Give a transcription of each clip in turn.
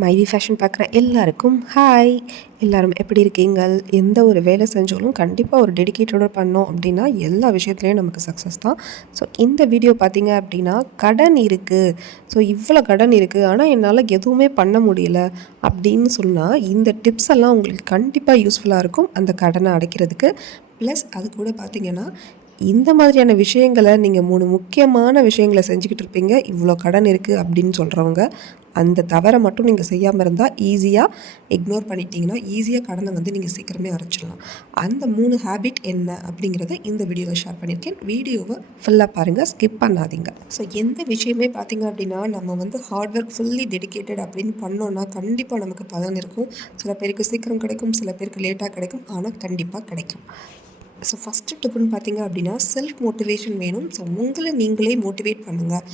மைவி ஃபேஷன் பார்க்குற எல்லாருக்கும் ஹாய். எல்லோரும் எப்படி இருக்கீங்கள்? எந்த ஒரு வேலை செஞ்சாலும் கண்டிப்பாக ஒரு டெடிக்கேட்டோட பண்ணோம் அப்படின்னா எல்லா விஷயத்துலையும் நமக்கு சக்ஸஸ் தான். ஸோ இந்த வீடியோ பார்த்தீங்க அப்படின்னா கடன் இருக்குது, ஸோ இவ்வளோ கடன் இருக்குது ஆனால் என்னால் எதுவுமே பண்ண முடியல அப்படின்னு சொன்னால் இந்த டிப்ஸ் எல்லாம் உங்களுக்கு கண்டிப்பாக யூஸ்ஃபுல்லாக இருக்கும் அந்த கடனை அடைக்கிறதுக்கு. ப்ளஸ் அது கூட பார்த்திங்கன்னா இந்த மாதிரியான விஷயங்களை நீங்கள் 3 முக்கியமான விஷயங்களை செஞ்சுக்கிட்டு இருப்பீங்க. இவ்வளோ கடன் இருக்குது அப்படின்னு சொல்கிறவங்க அந்த தவறை மட்டும் நீங்கள் செய்யாமல் இருந்தால் ஈஸியாக இக்னோர் பண்ணிட்டீங்கன்னா ஈஸியாக கடனை வந்து நீங்கள் சீக்கிரமே அரைச்சிடலாம். அந்த 3 ஹேபிட் என்ன அப்படிங்கிறத இந்த வீடியோவில் ஷேர் பண்ணியிருக்கேன். வீடியோவை ஃபுல்லாக பாருங்கள், ஸ்கிப் பண்ணாதீங்க. ஸோ எந்த விஷயமே பார்த்திங்க அப்படின்னா நம்ம வந்து ஹார்ட் ஒர்க் ஃபுல்லி டெடிக்கேட்டட் அப்படின்னு பண்ணோன்னா கண்டிப்பாக நமக்கு பலன் இருக்கும். சில பேருக்கு சீக்கிரம் கிடைக்கும், சில பேருக்கு லேட்டாக கிடைக்கும், ஆனால் கண்டிப்பாக கிடைக்கும். ஸோ ஃபஸ்ட்டு டிப்புன்னு பார்த்தீங்க அப்படின்னா செல்ஃப் மோட்டிவேஷன் வேணும். ஸோ உங்களை நீங்களே மோட்டிவேட் பண்ணுங்கள்.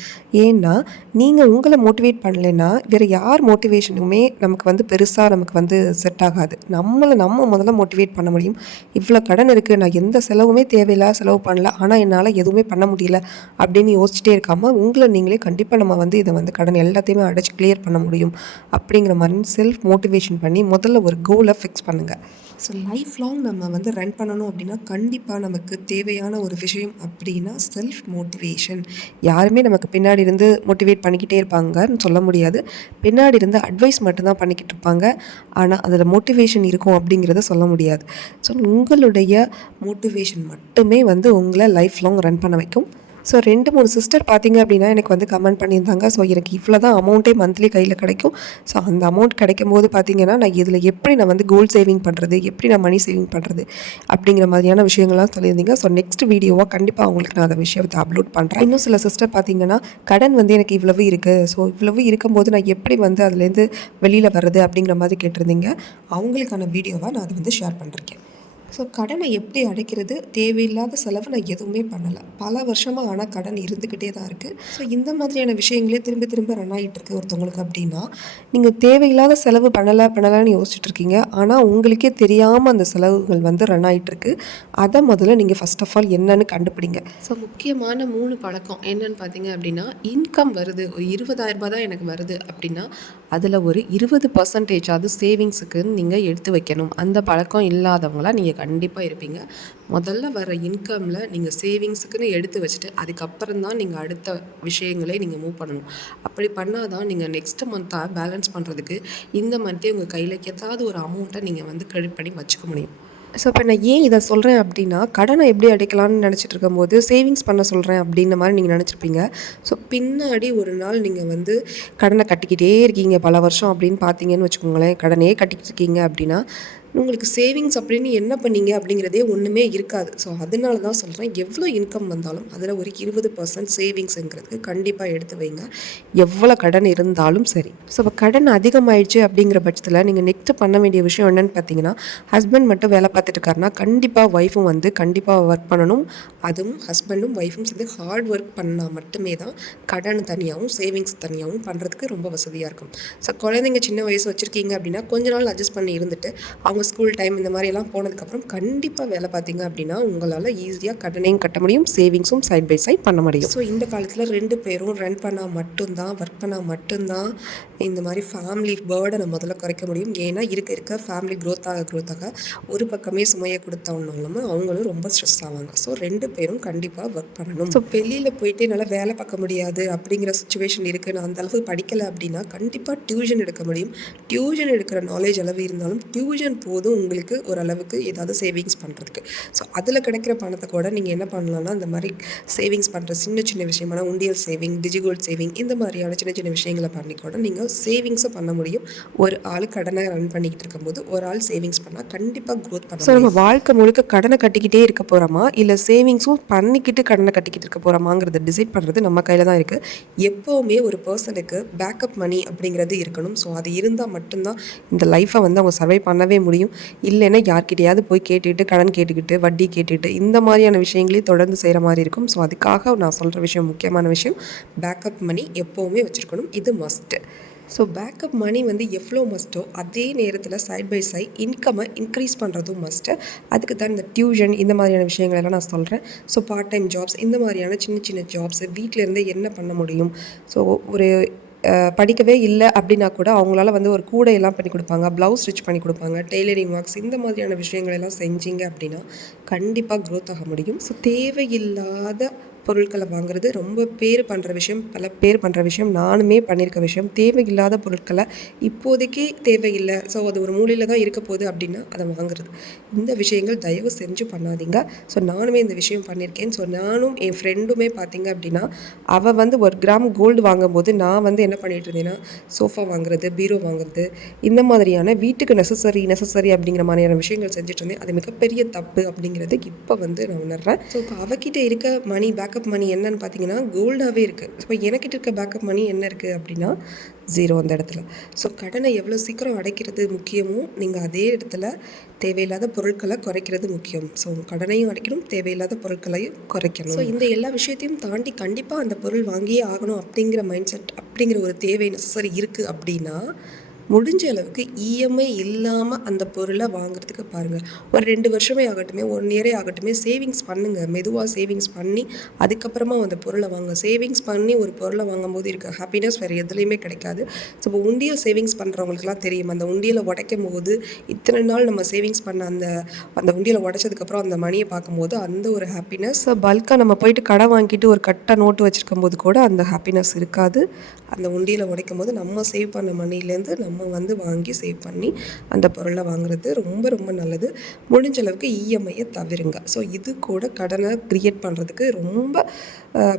ஏன்னா நீங்கள் உங்களை மோட்டிவேட் பண்ணலைன்னா வேறு யார் மோட்டிவேஷனுமே நமக்கு வந்து பெருசாக நமக்கு வந்து செட் ஆகாது. நம்ம முதல்ல மோட்டிவேட் பண்ண முடியும். இவ்வளோ கடன் இருக்குது, நான் எந்த செலவுமே தேவையில்லாத செலவு பண்ணல, ஆனால் என்னால் எதுவுமே பண்ண முடியல அப்படின்னு யோசிச்சிட்டே இருக்காமல் உங்களை நீங்களே கண்டிப்பாக நம்ம வந்து இதை வந்து கடன் எல்லாத்தையுமே அடைச்சி கிளியர் பண்ண முடியும் அப்படிங்கிற மாதிரி செல்ஃப் மோட்டிவேஷன் பண்ணி முதல்ல ஒரு கோலை ஃபிக்ஸ் பண்ணுங்கள். ஸோ லைஃப் லாங் நம்ம வந்து ரன் பண்ணணும் அப்படின்னா கண்டிப்பாக நமக்கு தேவையான ஒரு விஷயம் அப்படின்னா செல்ஃப் மோட்டிவேஷன். யாருமே நமக்கு பின்னாடி இருந்து மோட்டிவேட் பண்ணிக்கிட்டே இருப்பாங்கன்னு சொல்ல முடியாது. பின்னாடி இருந்து அட்வைஸ் மட்டும்தான் பண்ணிக்கிட்டு இருப்பாங்க, ஆனால் அதில் மோட்டிவேஷன் இருக்கும் அப்படிங்கிறத சொல்ல முடியாது. ஸோ உங்களுடைய மோட்டிவேஷன் மட்டுமே வந்து உங்களை லைஃப் லாங் ரன் பண்ண வைக்கும். ஸோ 2-3 சிஸ்டர் பார்த்திங்க அப்படின்னா எனக்கு வந்து கமெண்ட் பண்ணியிருந்தாங்க. ஸோ எனக்கு இவ்வளோ தான் அமௌண்ட்டே மந்த்லி கையில் கிடைக்கும். ஸோ அந்த அமௌண்ட் கிடைக்கும் போது பார்த்திங்கன்னா நான் இதில் எப்படி நான் வந்து கோல்ட் சேவிங் பண்ணுறது, எப்படி நான் மணி சேவிங் பண்ணுறது அப்படிங்கிற மாதிரியான விஷயங்கள்லாம் சொல்லியிருந்தீங்க. ஸோ நெக்ஸ்ட் வீடியோவாக கண்டிப்பாக அவங்களுக்கு நான் அந்த விஷயத்தை அப்லோட் பண்ணுறேன். இன்னும் சில சிஸ்டர் பார்த்திங்கன்னா கடன் வந்து எனக்கு இவ்வளவு இருக்குது, ஸோ இவ்வளவு இருக்கும்போது நான் எப்படி வந்து அதுலேருந்து வெளியில் வர்றது அப்படிங்கிற மாதிரி கேட்டிருந்தீங்க. அவங்களுக்கான வீடியோவாக நான் அதை வந்து ஷேர் பண்ணிருக்கேன். ஸோ கடனை எப்படி அடைக்கிறது, தேவையில்லாத செலவு நான் எதுவுமே பண்ணலை. பல வருஷமாக ஆனால் கடன் இருந்துக்கிட்டே தான் இருக்குது. ஸோ இந்த மாதிரியான விஷயங்களே திரும்ப திரும்ப ரன் ஆகிட்டு இருக்கு ஒருத்தவங்களுக்கு அப்படின்னா நீங்கள் தேவையில்லாத செலவு பண்ணலான்னு யோசிச்சுட்டு இருக்கீங்க. ஆனால் உங்களுக்கே தெரியாமல் அந்த செலவுகள் வந்து ரன் ஆகிட்டுருக்கு. அதை முதல்ல நீங்கள் ஃபஸ்ட் ஆஃப் ஆல் என்னன்னு கண்டுபிடிங்க. ஸோ முக்கியமான 3 பழக்கம் என்னன்னு பார்த்தீங்க அப்படின்னா, இன்கம் வருது, ஒரு 20,000 தான் எனக்கு வருது அப்படின்னா அதில் ஒரு 20% அது சேவிங்ஸுக்குன்னு நீங்கள் எடுத்து வைக்கணும். அந்த பழக்கம் இல்லாதவங்களாம் நீங்கள் கண்டிப்பாக இருப்பீங்க. முதல்ல வர இன்கமில் நீங்கள் சேவிங்ஸுக்குன்னு எடுத்து வச்சுட்டு அதுக்கப்புறம் தான் நீங்கள் அடுத்த விஷயங்களே நீங்கள் மூவ் பண்ணணும். அப்படி பண்ணால் தான் நீங்கள் நெக்ஸ்ட் மந்த்தாக பேலன்ஸ் பண்ணுறதுக்கு இந்த மந்த்தே உங்கள் கையில் ஏதாவது ஒரு அமௌண்ட்டை நீங்கள் வந்து கிரெடிட் பண்ணி வச்சுக்க முடியும். ஸோ இப்போ நான் ஏன் இதை சொல்கிறேன் அப்படின்னா, கடனை எப்படி அடைக்கலாம்னு நினச்சிட்டு இருக்கும்போது சேவிங்ஸ் பண்ண சொல்கிறேன் அப்படின்ற மாதிரி நீங்கள் நினச்சிருப்பீங்க. ஸோ பின்னாடி ஒரு நாள் நீங்கள் வந்து கடனை கட்டிக்கிட்டே இருக்கீங்க பல வருஷம் அப்படின்னு பார்த்தீங்கன்னு வச்சுக்கோங்களேன், கடனே கட்டிக்கிட்டு இருக்கீங்க அப்படின்னா உங்களுக்கு சேவிங்ஸ் அப்படின்னு என்ன பண்ணீங்க அப்படிங்கிறதே ஒன்றுமே இருக்காது. ஸோ அதனால தான் சொல்கிறேன், எவ்வளோ இன்கம் வந்தாலும் அதில் ஒரு 20% சேவிங்ஸுங்கிறதுக்கு கண்டிப்பாக எடுத்து வைங்க, எவ்வளோ கடன் இருந்தாலும் சரி. ஸோ இப்போ கடன் அதிகமாகிடுச்சு அப்படிங்கிற பட்சத்தில் நீங்கள் நெக்ஸ்ட்டு பண்ண வேண்டிய விஷயம் என்னென்னு பார்த்தீங்கன்னா, ஹஸ்பண்ட் மட்டும் வேலை பார்த்துட்டு இருக்காருன்னா கண்டிப்பாக ஒய்ஃபும் வந்து கண்டிப்பாக ஒர்க் பண்ணணும். அதுவும் ஹஸ்பண்டும் ஒய்ஃபும் சேர்ந்து ஹார்ட் ஒர்க் பண்ணால் மட்டுமே தான் கடன் தனியாகவும் சேவிங்ஸ் தனியாகவும் பண்ணுறதுக்கு ரொம்ப வசதியாக இருக்கும். ஸோ குழந்தைங்க சின்ன வயசு வச்சுருக்கீங்க அப்படின்னா கொஞ்ச நாள் அட்ஜஸ்ட் பண்ணி இருந்துட்டு அவங்க ஸ்கூல் டைம் இந்த மாதிரியெல்லாம் போனதுக்கப்புறம் கண்டிப்பாக வேலை பார்த்தீங்க அப்படின்னா உங்களால் ஈஸியாக கடனையும் கட்ட முடியும், சேவிங்ஸும் சைட் பை சைட் பண்ண முடியும். ஸோ இந்த காலத்தில் 2 பேரும் ரன் பண்ணால் மட்டும்தான், ஒர்க் பண்ணால் மட்டும்தான் இந்த மாதிரி ஃபேமிலி பேர்டனை முதல்ல குறைக்க முடியும். ஏன்னா இருக்க ஃபேமிலி க்ரோத் ஆக ஒரு பக்கமே சுமையை கொடுத்தவங்களும் அவங்களும் ரொம்ப ஸ்ட்ரெஸ் ஆவாங்க. ஸோ 2 பேரும் கண்டிப்பாக ஒர்க் பண்ணணும். ஸோ வெளியில் போயிட்டு என்னால் வேலை பார்க்க முடியாது அப்படிங்கிற சுச்சுவேஷன் இருக்குது, நான் அந்தளவுக்கு படிக்கலை அப்படின்னா கண்டிப்பாக டியூஷன் எடுக்க முடியும். டியூஷன் எடுக்கிற நாலேஜ் அளவு இருந்தாலும் டியூஷன் போதும் உங்களுக்கு ஓரளவுக்கு ஏதாவது சேவிங்ஸ் பண்ணுறதுக்கு. ஸோ அதில் கிடைக்கிற பணத்தை கூட நீங்கள் என்ன பண்ணலான்னா இந்த மாதிரி சேவிங்ஸ் பண்ணுற சின்ன விஷயமான உண்டியல் சேவிங், டிஜிகோல்ட் சேவிங் இந்த மாதிரியான சின்ன விஷயங்களை பண்ணி கூட நீங்கள் சேவிங்ஸை பண்ண முடியும். ஒரு ஆள் கடனை ரன் பண்ணிக்கிட்டு இருக்கும்போது ஒரு ஆள் சேவிங்ஸ் பண்ணால் கண்டிப்பாக க்ரோத் பண்ண. ஸோ நம்ம வாழ்க்கை முழுக்க கடனை கட்டிக்கிட்டே இருக்க போகிறோமா இல்லை சேவிங்ஸும் பண்ணிக்கிட்டு கடனை கட்டிக்கிட்டு இருக்க போகிறோமாங்கிறத டிசைட் பண்ணுறது நம்ம கையில் தான் இருக்குது. எப்போவுமே ஒரு பர்சனுக்கு பேக்கப் மணி அப்படிங்கிறது இருக்கணும். ஸோ அது இருந்தால் மட்டும்தான் இந்த லைஃப்பை வந்து அவங்க சர்வை பண்ணவே முடியும். இல்லைன்னா யார்கிட்டையாவது போய் கேட்டுக்கிட்டு கடன் கேட்டுக்கிட்டு வட்டி கேட்டுக்கிட்டு இந்த மாதிரியான விஷயங்களையும் தொடர்ந்து செய்கிற மாதிரி இருக்கும். ஸோ அதுக்காக நான் சொல்கிற விஷயம், முக்கியமான விஷயம், பேக்கப் மணி எப்போவுமே வச்சுருக்கணும். இது மஸ்ட்டு. ஸோ பேக்கப் மணி வந்து எவ்வளோ மஸ்ட்டோ அதே நேரத்தில் சைட் பை சைட் இன்கம்மை இன்க்ரீஸ் பண்ணுறதும் மஸ்ட்டு. அதுக்கு தான் இந்த டியூஷன் இந்த மாதிரியான விஷயங்களெல்லாம் நான் சொல்கிறேன். ஸோ பார்ட் டைம் ஜாப்ஸ் இந்த மாதிரியான சின்ன ஜாப்ஸ் வீட்டிலேருந்தே என்ன பண்ண முடியும். ஸோ ஒரு படிக்கவே இல்லை அப்படின்னா கூட அவங்களால வந்து ஒரு கூடையெல்லாம் பண்ணி கொடுப்பாங்க, ப்ளவுஸ் ஸ்டிச் பண்ணி கொடுப்பாங்க, டெய்லரிங் ஒர்க்ஸ் இந்த மாதிரியான விஷயங்கள் எல்லாம் செஞ்சீங்க அப்படின்னா கண்டிப்பாக க்ரோத் ஆக முடியும். ஸோ தேவையில்லாத பொருட்களை வாங்குறது ரொம்ப பேர் பண்ணுற விஷயம், பல பேர் பண்ணுற விஷயம், நானுமே பண்ணியிருக்க விஷயம். தேவையில்லாத பொருட்களை இப்போதைக்கு தேவையில்லை, ஸோ அது ஒரு மூலையில் தான் இருக்க போகுது அப்படின்னா அதை வாங்குறது. இந்த விஷயங்கள் தயவு செஞ்சு பண்ணாதீங்க. ஸோ நானுமே இந்த விஷயம் பண்ணியிருக்கேன். ஸோ நானும் என் ஃப்ரெண்டுமே பார்த்தீங்க அப்படின்னா அவள் வந்து 1 கிராம் கோல்டு வாங்கும்போது நான் வந்து என்ன பண்ணிட்டு இருந்தேன்னா சோஃபா வாங்குறது, பீரோ வாங்குறது, இந்த மாதிரியான வீட்டுக்கு நெசசரி அப்படிங்கிற மாதிரியான விஷயங்கள் செஞ்சுட்டு இருந்தேன். அது மிகப்பெரிய தப்பு அப்படிங்கிறது இப்போ வந்து நான் உணர்றேன். ஸோ இப்போ அவகிட்ட இருக்க மணி, பேக்கப் மணி என்னன்னு பார்த்தீங்கன்னா கோல்டாகவே இருக்குது. இப்போ எனக்கிட்ட இருக்க பேக்கப் மணி என்ன இருக்குது அப்படின்னா 0 அந்த இடத்துல. ஸோ கடனை எவ்வளோ சீக்கிரம் அடைக்கிறது முக்கியமோ, நீங்கள் அதே இடத்துல தேவையில்லாத பொருட்களை குறைக்கிறது முக்கியம். ஸோ கடனையும் அடைக்கணும், தேவையில்லாத பொருட்களையும் குறைக்கணும். ஸோ இந்த எல்லா விஷயத்தையும் தாண்டி கண்டிப்பாக அந்த பொருள் வாங்கியே ஆகணும் அப்படிங்கிற மைண்ட் செட், அப்படிங்கிற ஒரு தேவை நெசசரி இருக்குது அப்படின்னா முடிஞ்ச அளவுக்கு இஎம்ஐ இல்லாமல் அந்த பொருளை வாங்குறதுக்கு பாருங்கள். ஒரு 2 வருஷமே ஆகட்டுமே, 1 இயரே ஆகட்டுமே, சேவிங்ஸ் பண்ணுங்கள். மெதுவாக சேவிங்ஸ் பண்ணி அதுக்கப்புறமா அந்த பொருளை வாங்க. சேவிங்ஸ் பண்ணி ஒரு பொருளை வாங்கும்போது இருக்க ஹாப்பினஸ் வேறு எதுலேயுமே கிடைக்காது. ஸோ இப்போ உண்டியல் சேவிங்ஸ் பண்ணுறவங்களுக்குலாம் தெரியும், அந்த உண்டியலை உடைக்கும் போது இத்தனை நாள் நம்ம சேவிங்ஸ் பண்ண அந்த அந்த உண்டியலை உடைச்சதுக்கப்புறம் அந்த மணியை பார்க்கும்போது அந்த ஒரு ஹாப்பினஸ் பல்காக நம்ம போயிட்டு கடன் வாங்கிட்டு ஒரு கட்டை நோட்டு வச்சுருக்கும் போது கூட அந்த ஹாப்பினஸ் இருக்காது. அந்த உண்டியலை உடைக்கும் போது நம்ம சேவ் பண்ண மணிலேருந்து நம்ம வந்து வாங்கி சேவ் பண்ணி அந்த பொருளை வாங்குறது ரொம்ப ரொம்ப நல்லது. முடிஞ்ச அளவுக்கு இஎம்ஐயை தவிருங்க. ஸோ இது கூட கடனை க்ரியேட் பண்ணுறதுக்கு ரொம்ப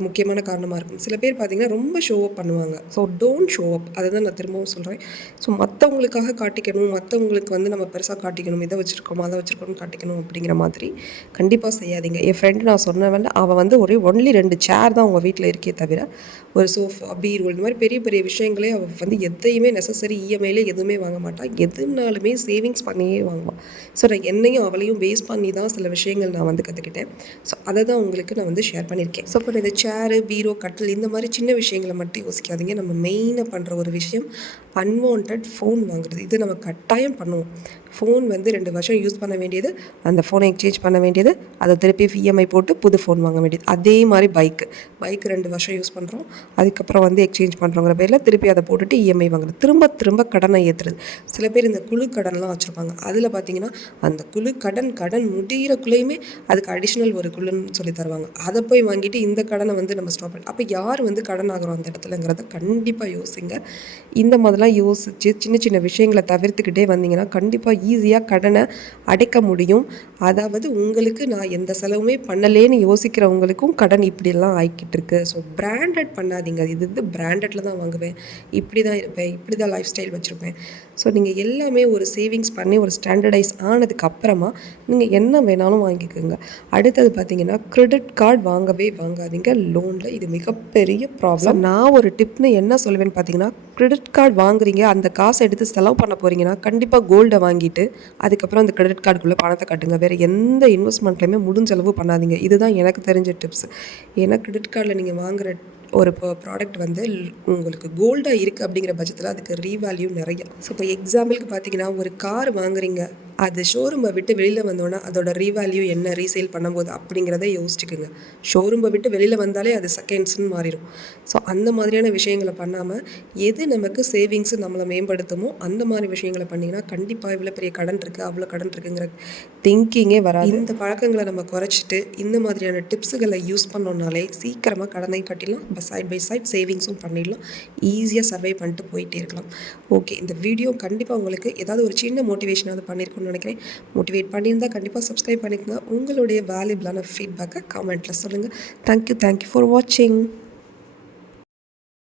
முக்கியமான காரணமாக இருக்கும். சில பேர் பார்த்திங்கன்னா ரொம்ப ஷோ அப் பண்ணுவாங்க. ஸோ டோன்ட் ஷோ அப், அதை தான் நான் திரும்பவும் சொல்கிறேன். ஸோ மற்றவங்களுக்காக காட்டிக்கணும், மற்றவங்களுக்கு வந்து நம்ம பெருசாக காட்டிக்கணும், இதை வச்சுருக்கோம் அதை வச்சுருக்கோம்னு காட்டிக்கணும் அப்படிங்கிற மாதிரி கண்டிப்பாக செய்யாதீங்க. என் ஃப்ரெண்டு நான் சொன்னவன், அவள் வந்து ஒன்லி 2 சேர் தான் அவங்க வீட்டில் இருக்கே தவிர ஒரு சோஃபா, பீரோ இந்த மாதிரி பெரிய பெரிய விஷயங்களே அவள் வந்து எதையுமே நெசசரி இஎம்ஐயில் எதுவுமே வாங்க மாட்டாள். எதுனாலுமே சேவிங்ஸ் பண்ணியே வாங்குவாள். ஸோ நான் என்னையும் அவளையும் பேஸ் பண்ணி தான் சில விஷயங்கள் நான் வந்து கற்றுக்கிட்டேன். ஸோ அதை தான் உங்களுக்கு நான் வந்து ஷேர் பண்ணியிருக்கேன். ஸோ இப்போ இந்த சேரு, பீரோ, கட்டில் இந்த மாதிரி சின்ன விஷயங்களை மட்டும் யோசிக்காதீங்க. நம்ம மெயினாக பண்ணுற ஒரு விஷயம் அன்வான்ட் ஃபோன் வாங்குறது. இது நம்ம கட்டாயம் பண்ணுவோம். ஃபோன் வந்து 2 வருஷம் யூஸ் பண்ண வேண்டியது, அந்த ஃபோனை எக்ஸ்சேஞ்ச் பண்ண வேண்டியது, அதை திருப்பி இஎம்ஐ போட்டு புது ஃபோன் வாங்க வேண்டியது. அதே மாதிரி பைக்கு 2 வருஷம் யூஸ் பண்ணுறோம், அதுக்கப்புறம் வந்து எக்ஸ்சேஞ்ச் பண்ணுறோங்கிற பேரில் திருப்பி அதை போட்டுட்டு இஎம்ஐ வாங்குறது, திரும்ப திரும்ப கடனை ஏற்றுறது. சில பேர் இந்த குழு கடன்லாம் வச்சுருப்பாங்க. அதில் பார்த்தீங்கன்னா அந்த குழு கடன் முடிகிறக்குள்ளேயுமே அதுக்கு அடிஷ்னல் ஒரு குழுன்னு சொல்லி தருவாங்க. அதை போய் வாங்கிட்டு இந்த கடனை வந்து நம்ம ஸ்டாப் பண்ணி, அப்போ யார் வந்து கடன் ஆகிறோம் அந்த இடத்துலங்கிறத கண்டிப்பாக யோசிங்க. இந்த மாதிரிலாம் யோசித்து சின்ன சின்ன விஷயங்களை தவிர்த்துக்கிட்டே வந்தீங்கன்னா கண்டிப்பாக ஈஸியாக கடனை அடைக்க முடியும். அதாவது உங்களுக்கு நான் எந்த செலவுமே பண்ணலேன்னு யோசிக்கிறவங்களுக்கும் கடன் இப்படியெல்லாம் ஆகிக்கிட்டு இருக்கு. ஸோ பிராண்டட் பண்ணாதீங்க. இது பிராண்டடில் தான் வாங்குவேன், இப்படி தான் இருப்பேன், இப்படி தான் லைஃப் ஸ்டைல் வச்சுருப்பேன். ஸோ நீங்கள் எல்லாமே ஒரு சேவிங்ஸ் பண்ணி ஒரு ஸ்டாண்டர்டைஸ் ஆனதுக்கு அப்புறமா நீங்கள் என்ன வேணாலும் வாங்கிக்கோங்க. அடுத்தது பார்த்தீங்கன்னா கிரெடிட் கார்டு வாங்கவே வாங்காதீங்க லோனில். இது மிகப்பெரிய ப்ராப்ளம். நான் ஒரு டிப்னு என்ன சொல்லுவேன்னு பார்த்தீங்கன்னா, கிரெடிட் கார்டு வாங்குறீங்க, அந்த காசை எடுத்து செலவு பண்ண போகிறீங்கன்னா கண்டிப்பாக கோல்டை வாங்கிட்டு அதுக்கப்புறம் அந்த கிரெடிட் கார்டுக்குள்ளே பணத்தை கட்டுங்க. வேறு எந்த இன்வெஸ்ட்மெண்ட்லையுமே முடிஞ்ச அளவு பண்ணாதீங்க. இதுதான் எனக்கு தெரிஞ்ச டிப்ஸ். ஏன்னா கிரெடிட் கார்டில் நீங்கள் வாங்குகிற ஒரு ப்ராடக்ட் வந்து உங்களுக்கு கோல்டாக இருக்குது அப்படிங்கிற பட்சத்தில் அதுக்கு ரீவேல்யூ நிறையா. ஸோ இப்போ எக்ஸாம்பிளுக்கு பார்த்தீங்கன்னா ஒரு கார் வாங்குறீங்க, அது ஷோரூமை விட்டு வெளியில் வந்தோன்னா அதோட ரீவேல்யூ என்ன, ரீசேல் பண்ணும்போது அப்படிங்கிறத யோசிச்சுக்குங்க. ஷோரூமை விட்டு வெளியில் வந்தாலே அது செகண்ட்ஸ்ன்னு மாறிடும். ஸோ அந்த மாதிரியான விஷயங்களை பண்ணாமல் எது நமக்கு சேவிங்ஸு நம்மளை மேம்படுத்துமோ அந்த மாதிரி விஷயங்களை பண்ணிங்கன்னா கண்டிப்பாக இவ்வளோ பெரிய கடன் இருக்குது, அவ்வளோ கடன் இருக்குங்கிற திங்கிங்கே வராது. இந்த பழக்கங்களை நம்ம குறைச்சிட்டு இந்த மாதிரியான டிப்ஸுகளை யூஸ் பண்ணோம்னாலே சீக்கிரமாக கடனை கட்டிடலாம். சைட் பை சைட் சேவிங்ஸும் பண்ணிடலாம். ஈஸியாக சர்வை பண்ணிட்டு போயிட்டே இருக்கலாம். ஓகே, இந்த வீடியோ கண்டிப்பாக உங்களுக்கு ஏதாவது ஒரு சின்ன மோட்டிவேஷனாவது பண்ணியிருக்கும்னு நினைக்கிறேன். மோட்டிவேட் பண்ணியிருந்தால் கண்டிப்பாக சப்ஸ்கிரைப் பண்ணிக்கோங்க. உங்களுடைய வேல்யூபிளான ஃபீட்பேக்கை கமெண்ட்டில் சொல்லுங்கள். தேங்க்யூ ஃபார் வாட்சிங்.